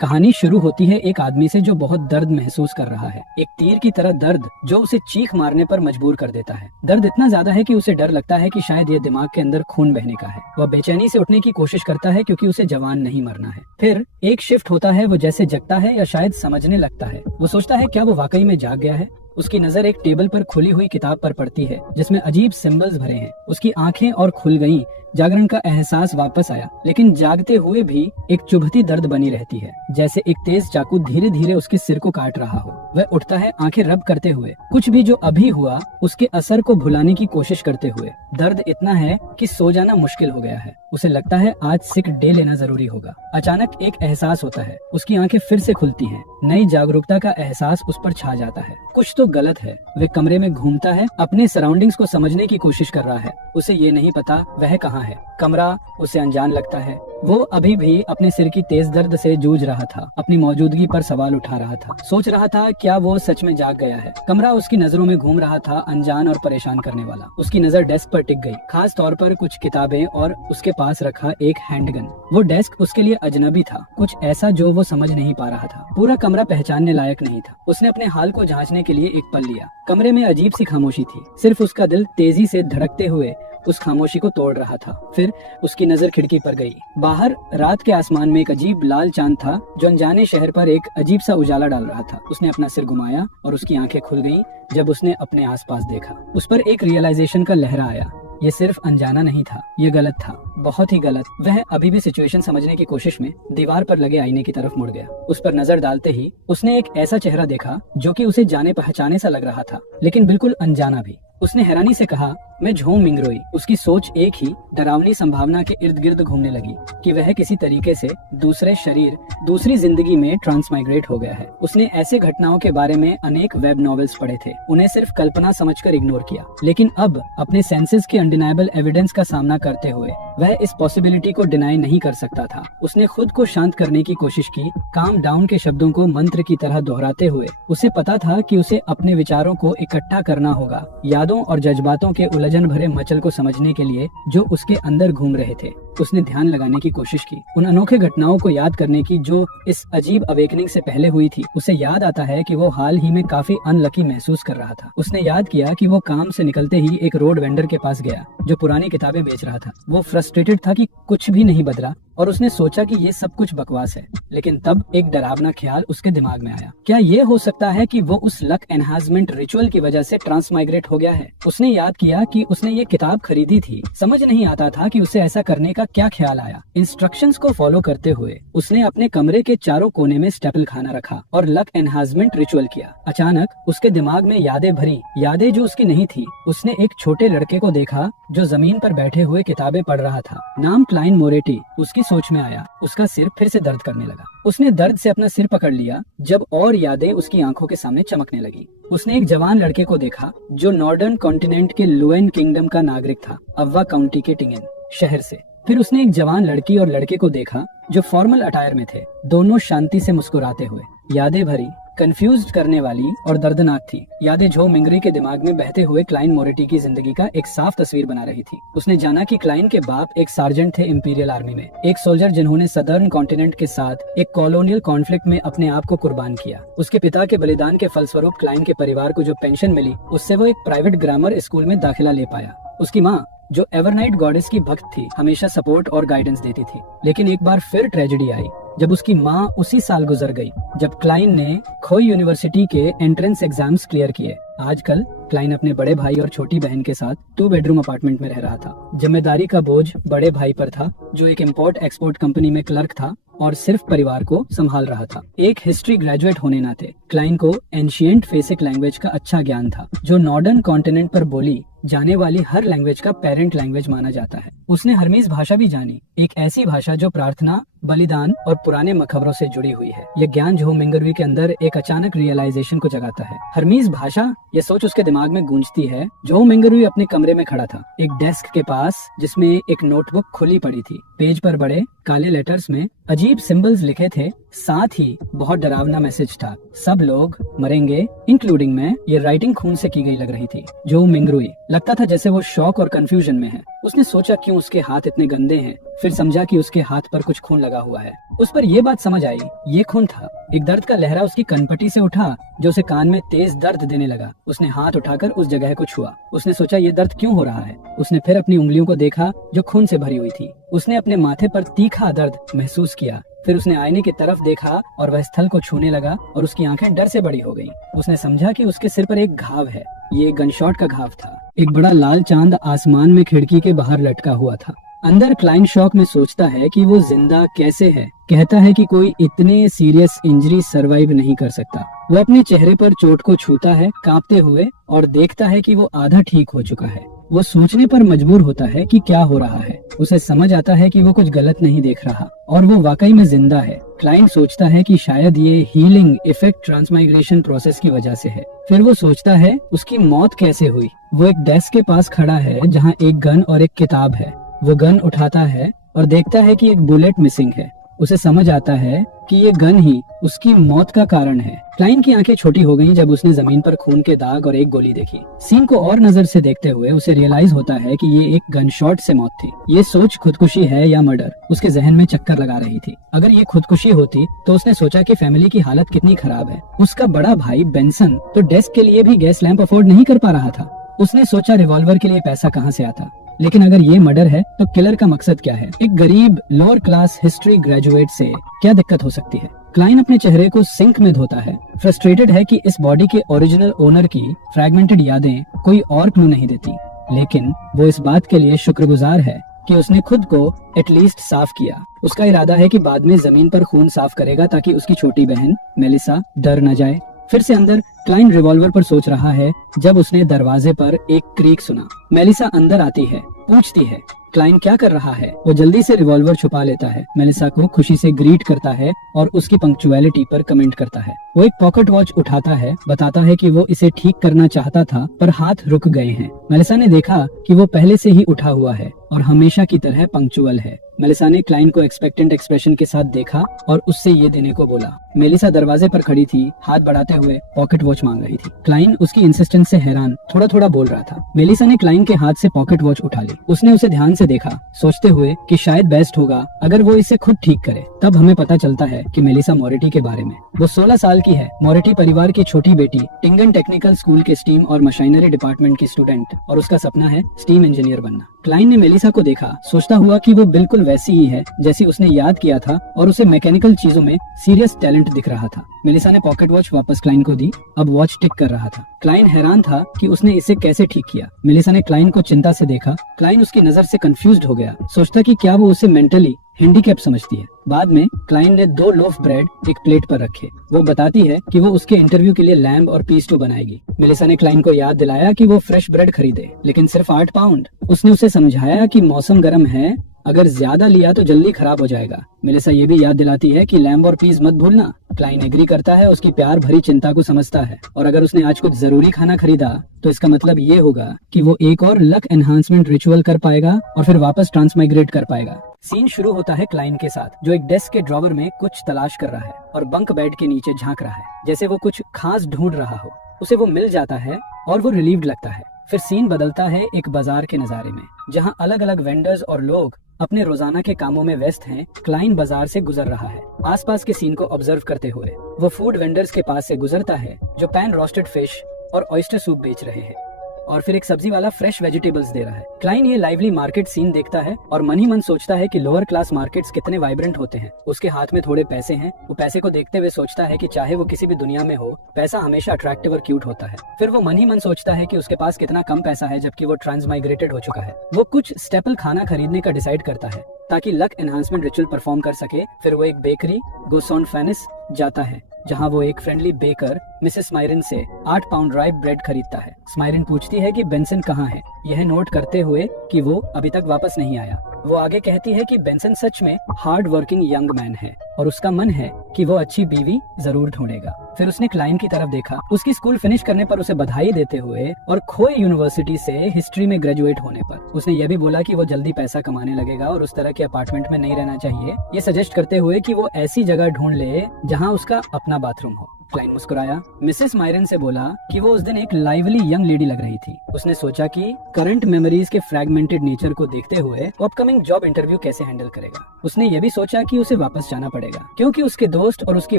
कहानी शुरू होती है एक आदमी से जो बहुत दर्द महसूस कर रहा है, एक तीर की तरह दर्द जो उसे चीख मारने पर मजबूर कर देता है। दर्द इतना ज्यादा है कि उसे डर लगता है कि शायद ये दिमाग के अंदर खून बहने का है। वह बेचैनी से उठने की कोशिश करता है क्योंकि उसे जवान नहीं मरना है। फिर एक शिफ्ट होता है, वो जैसे जगता है या शायद समझने लगता है। वो सोचता है क्या वो वाकई में जाग गया है। उसकी नजर एक टेबल पर खुली हुई किताब पर पड़ती है जिसमें अजीब सिंबल्स भरे हैं। उसकी आंखें और खुल गईं, जागरण का एहसास वापस आया, लेकिन जागते हुए भी एक चुभती दर्द बनी रहती है, जैसे एक तेज चाकू धीरे धीरे उसके सिर को काट रहा हो। वह उठता है, आंखें रब करते हुए, कुछ भी जो अभी हुआ उसके असर को भुलाने की कोशिश करते हुए। दर्द इतना है कि सो जाना मुश्किल हो गया है। उसे लगता है आज सिक डे लेना जरूरी होगा। अचानक एक एहसास होता है, उसकी आंखें फिर से खुलती हैं। नई जागरूकता का एहसास उस पर छा जाता है। कुछ तो गलत है। वे कमरे में घूमता है, अपने सराउंडिंग्स को समझने की कोशिश कर रहा है। उसे ये नहीं पता वह कहाँ है। कमरा उसे अनजान लगता है। वो अभी भी अपने सिर की तेज दर्द से जूझ रहा था, अपनी मौजूदगी पर सवाल उठा रहा था, सोच रहा था क्या वो सच में जाग गया है। कमरा उसकी नजरों में घूम रहा था, अनजान और परेशान करने वाला। उसकी नजर डेस्क पर टिक गई, खास तौर पर कुछ किताबें और उसके पास रखा एक हैंडगन। वो डेस्क उसके लिए अजनबी था, कुछ ऐसा जो वो समझ नहीं पा रहा था। पूरा कमरा पहचानने लायक नहीं था। उसने अपने हाल को जांचने के लिए एक पल लिया। कमरे में अजीब सी खामोशी थी, सिर्फ उसका दिल तेजी से धड़कते हुए उस खामोशी को तोड़ रहा था। फिर उसकी नजर खिड़की पर गई। बाहर रात के आसमान में एक अजीब लाल चांद था जो अनजाने शहर पर एक अजीब सा उजाला डाल रहा था। उसने अपना सिर घुमाया और उसकी आंखें खुल गईं जब उसने अपने आसपास देखा। उस पर एक रियलाइजेशन का लहरा आया। ये सिर्फ अनजाना नहीं था, ये गलत था, बहुत ही गलत। वह अभी भी सिचुएशन समझने की कोशिश में दीवार पर लगे आईने की तरफ मुड़ गया। उस पर नजर डालते ही उसने एक ऐसा चेहरा देखा जो कि उसे जाने पहचाने सा लग रहा था, लेकिन बिल्कुल अनजाना भी। उसने हैरानी से कहा, मैं झोंग मिंगरोई। उसकी सोच एक ही डरावनी संभावना के इर्द गिर्द घूमने लगी कि वह किसी तरीके से दूसरे शरीर, दूसरी जिंदगी में ट्रांसमाइग्रेट हो गया है। उसने ऐसे घटनाओं के बारे में अनेक वेब नॉवेल्स पढ़े थे, उन्हें सिर्फ कल्पना समझकर इग्नोर किया, लेकिन अब अपने सेंसेस के अनडिनाइबल एविडेंस का सामना करते हुए वह इस पॉसिबिलिटी को डिनाई नहीं कर सकता था। उसने खुद को शांत करने की कोशिश की, काम डाउन के शब्दों को मंत्र की तरह दोहराते हुए। उसे पता था कि उसे अपने विचारों को इकट्ठा करना होगा, यादों और जज्बातों के उलझन भरे मचल को समझने के लिए जो उसके अंदर घूम रहे थे। उसने ध्यान लगाने की कोशिश की, उन अनोखे घटनाओं को याद करने की जो इस अजीब अवेकनिंग से पहले हुई थी। उसे याद आता है कि वो हाल ही में काफी अनलकी महसूस कर रहा था। उसने याद किया कि वो काम से निकलते ही एक रोड वेंडर के पास गया जो पुरानी किताबें बेच रहा था। वो फ्रस्ट्रेटेड था कि कुछ भी नहीं बदला और उसने सोचा कि ये सब कुछ बकवास है, लेकिन तब एक डरावना ख्याल उसके दिमाग में आया। क्या ये हो सकता है कि वो उस लक एनहांसमेंट रिचुअल की वजह से ट्रांसमाइग्रेट हो गया है? उसने याद किया कि उसने ये किताब खरीदी थी। समझ नहीं आता था कि उसे ऐसा करने का क्या ख्याल आया। इंस्ट्रक्शंस को फॉलो करते हुए उसने अपने कमरे के चारों कोने में स्टेपल खाना रखा और लक एनहांसमेंट रिचुअल किया। अचानक उसके दिमाग में यादें भरी, यादें जो उसकी नहीं थी। उसने एक छोटे लड़के को देखा जो जमीन पर बैठे हुए किताबें पढ़ रहा था। नाम क्लाइन मोरेटी उसकी सोच में आया। उसका सिर फिर से दर्द करने लगा। उसने दर्द से अपना सिर पकड़ लिया जब और यादें उसकी आंखों के सामने चमकने लगी। उसने एक जवान लड़के को देखा जो नॉर्दर्न कॉन्टिनेंट के लुएन किंगडम का नागरिक था, अव्वा काउंटी के टिंगन शहर से। फिर उसने एक जवान लड़की और लड़के को देखा जो फॉर्मल अटायर में थे, दोनों शांति से मुस्कुराते हुए। यादें भरी, कंफ्यूज करने वाली और दर्दनाक थी। यादें झो मिंगरी के दिमाग में बहते हुए क्लाइन मोरेटी की जिंदगी का एक साफ तस्वीर बना रही थी। उसने जाना कि क्लाइन के बाप एक सार्जेंट थे इंपीरियल आर्मी में, एक सोल्जर जिन्होंने सदर्न कॉन्टिनेंट के साथ एक कॉलोनियल कॉन्फ्लिक्ट में अपने आप को कुर्बान किया। उसके पिता के बलिदान के फलस्वरूप क्लाइन के परिवार को जो पेंशन मिली उससे वो एक प्राइवेट ग्रामर स्कूल में दाखिला ले पाया। उसकी माँ जो एवरनाइट गॉडेस की भक्त थी, हमेशा सपोर्ट और गाइडेंस देती थी, लेकिन एक बार फिर ट्रेजेडी आई जब उसकी माँ उसी साल गुजर गई जब क्लाइन ने खोई यूनिवर्सिटी के एंट्रेंस एग्जाम्स क्लियर किए। आजकल क्लाइन अपने बड़े भाई और छोटी बहन के साथ 2 बेडरूम अपार्टमेंट में रह रहा था। जिम्मेदारी का बोझ बड़े भाई पर था जो एक इम्पोर्ट एक्सपोर्ट कंपनी में क्लर्क था और सिर्फ परिवार को संभाल रहा था। एक हिस्ट्री ग्रेजुएट होने नाते क्लाइन को एंशिएंट फेसिक लैंग्वेज का अच्छा ज्ञान था जो नॉर्दर्न कॉन्टिनेंट पर बोली जाने वाली हर लैंग्वेज का पेरेंट लैंग्वेज माना जाता है। उसने हर्मीज भाषा भी जानी, एक ऐसी भाषा जो प्रार्थना, बलिदान और पुराने मकबरों से जुड़ी हुई है। यह ज्ञान झो मिंगरवी के अंदर एक अचानक रियलाइजेशन को जगाता है। हर्मीज भाषा, यह सोच उसके दिमाग में गूंजती है। झो मिंगरवी अपने कमरे में खड़ा था, एक डेस्क के पास जिसमें एक नोटबुक खुली पड़ी थी। पेज पर बड़े काले लेटर्स में अजीब सिंबल्स लिखे थे, साथ ही बहुत डरावना मैसेज था, सब लोग मरेंगे इंक्लूडिंग मैं। ये राइटिंग खून से की गई लग रही थी। झो मिंगरवी लगता था जैसे वो शॉक और कंफ्यूजन में है। उसने सोचा क्यों क्यों उसके हाथ इतने गंदे हैं। फिर समझा कि उसके हाथ पर कुछ खून लगा हुआ है। उस पर यह बात समझ आई, ये खून था। एक दर्द का लहरा उसकी कनपटी से उठा जो उसे कान में तेज दर्द देने लगा। उसने हाथ उठाकर उस जगह को छुआ। उसने सोचा ये दर्द क्यों हो रहा है। उसने फिर अपनी उंगलियों को देखा जो खून से भरी हुई थी। उसने अपने माथे पर तीखा दर्द महसूस किया। फिर उसने आईने की तरफ देखा और वह स्थल को छूने लगा और उसकी आंखें डर से बड़ी हो गईं। उसने समझा कि उसके सिर पर एक घाव है। ये एक गनशॉट का घाव था। एक बड़ा लाल चांद आसमान में खिड़की के बाहर लटका हुआ था। अंदर क्लाइन शॉक में सोचता है कि वो जिंदा कैसे है। कहता है कि कोई इतने सीरियस इंजरी सरवाइव नहीं कर सकता। वो अपने चेहरे पर चोट को छूता है कांपते हुए और देखता है कि वो आधा ठीक हो चुका है। वो सोचने पर मजबूर होता है कि क्या हो रहा है। उसे समझ आता है कि वो कुछ गलत नहीं देख रहा और वो वाकई में जिंदा है। क्लाइंट सोचता है कि शायद ये हीलिंग इफेक्ट ट्रांसमाइग्रेशन प्रोसेस की वजह से है। फिर वो सोचता है उसकी मौत कैसे हुई। वो एक डेस्क के पास खड़ा है जहाँ एक गन और एक किताब है। वो गन उठाता है और देखता है कि एक बुलेट मिसिंग है। उसे समझ आता है कि ये गन ही उसकी मौत का कारण है। क्लाइन की आंखें छोटी हो गईं जब उसने जमीन पर खून के दाग और एक गोली देखी। सीन को और नजर से देखते हुए उसे रियलाइज होता है कि ये एक गन शॉट से मौत थी। ये सोच खुदकुशी है या मर्डर उसके जहन में चक्कर लगा रही थी। अगर ये खुदकुशी होती तो उसने सोचा कि फैमिली की हालत कितनी खराब है। उसका बड़ा भाई बेंसन तो डेस्क के लिए भी गैस लैंप अफोर्ड नहीं कर पा रहा था। उसने सोचा रिवॉल्वर के लिए पैसा कहाँ से आता। लेकिन अगर ये मर्डर है तो किलर का मकसद क्या है। एक गरीब लोअर क्लास हिस्ट्री ग्रेजुएट से क्या दिक्कत हो सकती है। क्लाइन अपने चेहरे को सिंक में धोता है। फ्रस्ट्रेटेड है कि इस बॉडी के ओरिजिनल ओनर की फ्रैगमेंटेड यादें कोई और क्लू नहीं देती। लेकिन वो इस बात के लिए शुक्रगुजार है कि उसने खुद को एटलीस्ट साफ किया। उसका इरादा है कि बाद में जमीन पर खून साफ करेगा ताकि उसकी छोटी बहन मेलिसा डर न जाए। फिर से अंदर क्लाइन रिवॉल्वर पर सोच रहा है जब उसने दरवाजे पर एक क्रीक सुना। मेलिसा अंदर आती है, पूछती है क्लाइन क्या कर रहा है। वो जल्दी से रिवॉल्वर छुपा लेता है, मेलिसा को खुशी से ग्रीट करता है और उसकी पंक्चुअलिटी पर कमेंट करता है। वो एक पॉकेट वॉच उठाता है, बताता है कि वो इसे ठीक करना चाहता था पर हाथ रुक गए हैं। मेलिसा ने देखा कि वो पहले से ही उठा हुआ है और हमेशा की तरह पंक्चुअल है। मेलिसा ने क्लाइन को एक्सपेक्टेंट एक्सप्रेशन के साथ देखा और उससे ये देने को बोला। मेलिसा दरवाजे पर खड़ी थी, हाथ बढ़ाते हुए पॉकेट वॉच मांग रही थी। क्लाइन उसकी इंसिस्टेंस से हैरान थोड़ा थोड़ा बोल रहा था। मेलिसा ने क्लाइन के हाथ से पॉकेट वॉच उठा ली। उसने उसे ध्यान से देखा, सोचते हुए कि शायद बेस्ट होगा अगर वो इसे खुद ठीक करे। तब हमें पता चलता है कि मेलिसा मोरेटी के बारे में। वो 16 साल की है। मोरेटी परिवार की छोटी बेटी, टिंगन टेक्निकल स्कूल के स्टीम और मशीनरी डिपार्टमेंट की स्टूडेंट और उसका सपना है स्टीम इंजीनियर बनना। क्लाइन ने मेलिसा को देखा, सोचता हुआ कि वो बिल्कुल वैसी ही है जैसी उसने याद किया था और उसे मैकेनिकल चीजों में सीरियस टैलेंट दिख रहा था। मेलिसा ने पॉकेट वॉच वापस क्लाइन को दी। अब वॉच टिक कर रहा था। क्लाइन हैरान था कि उसने इसे कैसे ठीक किया। मेलिसा ने क्लाइन को चिंता से देखा। क्लाइन उसकी नजर से कंफ्यूज्ड हो गया, सोचता कि क्या वो उसे मेंटली हैंडीकैप समझती है। बाद में क्लाइन ने 2 लोफ ब्रेड एक प्लेट पर रखे। वो बताती है कि वो उसके इंटरव्यू के लिए लैम्ब और पीस टू बनाएगी। मेलिसा ने क्लाइन को याद दिलाया कि वो फ्रेश ब्रेड खरीदे, लेकिन सिर्फ 8 पाउंड। उसने उसे समझाया कि मौसम गर्म है, अगर ज्यादा लिया तो जल्दी खराब हो जाएगा। मेलिसा ये भी याद दिलाती है कि लैम्ब और पीस मत भूलना। क्लाइन एग्री करता है, उसकी प्यार भरी चिंता को समझता है और अगर उसने आज कुछ जरूरी खाना खरीदा तो इसका मतलब ये होगा कि वो एक और लक एनहांसमेंट रिचुअल कर पाएगा और फिर वापस ट्रांसमाइग्रेट कर पाएगा। सीन शुरू होता है क्लाइन के साथ, जो एक डेस्क के ड्रॉवर में कुछ तलाश कर रहा है और बंक बेड के नीचे झांक रहा है, जैसे वो कुछ खास ढूंढ रहा हो। उसे वो मिल जाता है और वो रिलीव्ड लगता है। फिर सीन बदलता है एक बाजार के नजारे में, जहाँ अलग अलग वेंडर्स और लोग अपने रोजाना के कामों में व्यस्त हैं। क्लाइन बाजार से गुजर रहा है, आसपास के सीन को ऑब्जर्व करते हुए। वो फूड वेंडर्स के पास से गुजरता है जो पैन रोस्टेड फिश और ऑयस्टर सूप बेच रहे हैं और फिर एक सब्जी वाला फ्रेश वेजिटेबल्स दे रहा है। क्लाइन ये लाइवली मार्केट सीन देखता है और मन ही मन सोचता है कि लोअर क्लास मार्केट्स कितने वाइब्रेंट होते हैं। उसके हाथ में थोड़े पैसे हैं। वो पैसे को देखते हुए सोचता है कि चाहे वो किसी भी दुनिया में हो, पैसा हमेशा अट्रैक्टिव और क्यूट होता है। फिर वो मन ही मन सोचता है कि उसके पास कितना कम पैसा है जबकि वो ट्रांसमाइग्रेटेड हो चुका है। वो कुछ स्टेपल खाना खरीदने का डिसाइड करता है ताकि लक एनहांसमेंट रिचुअल परफॉर्म कर सके। फिर वो एक बेकरी गोसॉन फेनिस जाता है, जहां वो एक फ्रेंडली बेकर मिसेस स्माइरन से 8 पाउंड राइप ब्रेड खरीदता है। स्माइरन पूछती है कि बेंसन कहाँ है, यह नोट करते हुए कि वो अभी तक वापस नहीं आया। वो आगे कहती है कि बेंसन सच में हार्ड वर्किंग यंग मैन है और उसका मन है कि वो अच्छी बीवी जरूर ढूंढेगा। फिर उसने क्लाइन की तरफ देखा, उसकी स्कूल फिनिश करने पर उसे बधाई देते हुए और खोए यूनिवर्सिटी से हिस्ट्री में ग्रेजुएट होने पर। उसने यह भी बोला कि वो जल्दी पैसा कमाने लगेगा और उस तरह के अपार्टमेंट में नहीं रहना चाहिए, ये सजेस्ट करते हुए कि वो ऐसी जगह ढूंढ ले जहाँ उसका अपना बाथरूम हो। क्लाइन मुस्कुराया। मिसेस मायरन से बोला कि वो उस दिन एक लाइवली यंग लेडी लग रही थी। उसने सोचा कि करंट मेमोरीज के फ्रैगमेंटेड नेचर को देखते हुए वो अपकमिंग जॉब इंटरव्यू कैसे हैंडल करेगा। उसने ये भी सोचा कि उसे वापस जाना पड़ेगा क्योंकि उसके दोस्त और उसकी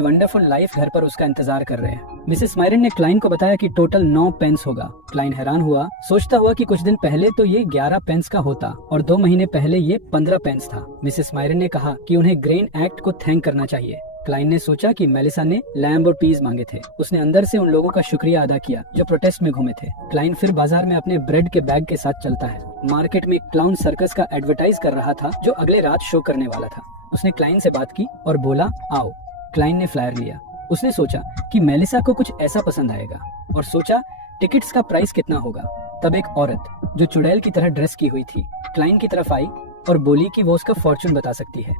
वंडरफुल लाइफ घर पर उसका इंतजार कर रहे हैं। मिसेस मायरन ने क्लाइन को बताया कि टोटल 9 पेंस होगा। क्लाइन हैरान हुआ, सोचता हुआ कि कुछ दिन पहले तो ये 11 पेंस का होता और 2 महीने पहले ये 15 पेंस था। मिसेस मायरन ने कहा कि उन्हें ग्रेन एक्ट को थैंक करना चाहिए। क्लाइन ने सोचा कि मेलिसा ने लैम्ब और पीस मांगे थे। उसने अंदर से उन लोगों का शुक्रिया अदा किया जो प्रोटेस्ट में घूमे थे। क्लाइन फिर बाजार में अपने ब्रेड के बैग के साथ चलता है। मार्केट में क्लाउन सर्कस का एडवर्टाइज कर रहा था जो अगले रात शो करने वाला था। उसने क्लाइन से बात की और बोला आओ। क्लाइन ने फ्लायर लिया। उसने सोचा कि मेलिसा को कुछ ऐसा पसंद आएगा और सोचा टिकट्स का प्राइस कितना होगा। तब एक औरत जो चुड़ैल की तरह ड्रेस की हुई थी क्लाइन की तरफ आई और बोली कि वो उसका फॉर्चून बता सकती है।